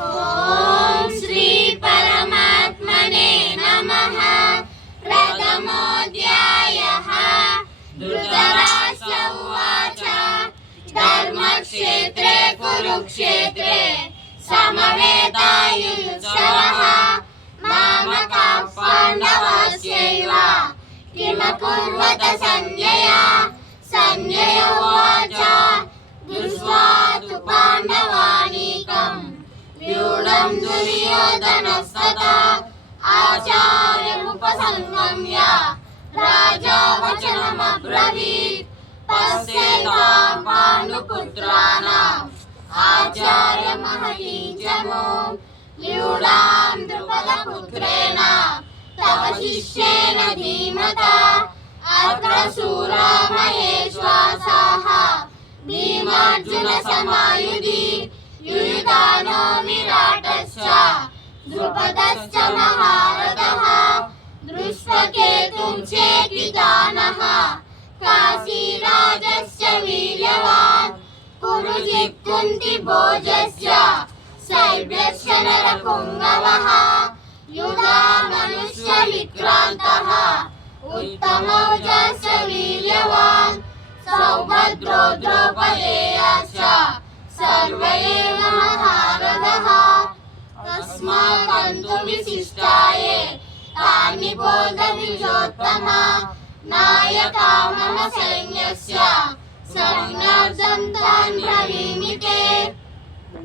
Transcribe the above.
ఓం శ్రీ పరమాత్మనే నమః. ప్రథమోऽధ్యాయః. ధృతరాష్ట్ర ఉవాచ ధర్మక్షేత్రే కురుక్షేత్రే సమవేతాయుయుత్సవః మామకాః పాండవాశ్చైవ కిమకుర్వత సంజయ. సంజయ ఉవాచ దృష్ట్వా తు పాండవానీకం వ్యూఢం దుర్యోధనస్తథా ఆచార్యముపసంగమ్య రాజా వచనమబ్రవీత్. పశ్యేతాం పాండుపుత్రాణాం ఆచార్యమహనీజమో వ్యూఢాం ద్రుపదపుత్రేణ తవ శిష్యేన ధీమతా. అత్ర శూరా మహేశ్వాసాః భీమార్జున సమాయుధి యుయుధానో విరాటశ్చ ద్రుపదశ్చ మహారథః. దృష్ట్వకేతుం చేకితానః కాశీరాజశ్చ వీర్యవాన్ కురుజిత్ కుంతి భోజశ్చ శైబ్యశ్చ నరపుంగవః. యుధామనుశ్చ విక్రాంతః ఉత్తమౌజశ్చ వీర్యవాన్ సౌభద్రో ద్రౌపదేయాశ్చ సర్వ ఏవ మహారథః. తస్మాకంతు విశిష్టాయే తాని బోధ విజోత్తమ. నాయకా మమ సైన్యస్య సంజ్ఞార్థం తాన్ బ్రవీమి తే.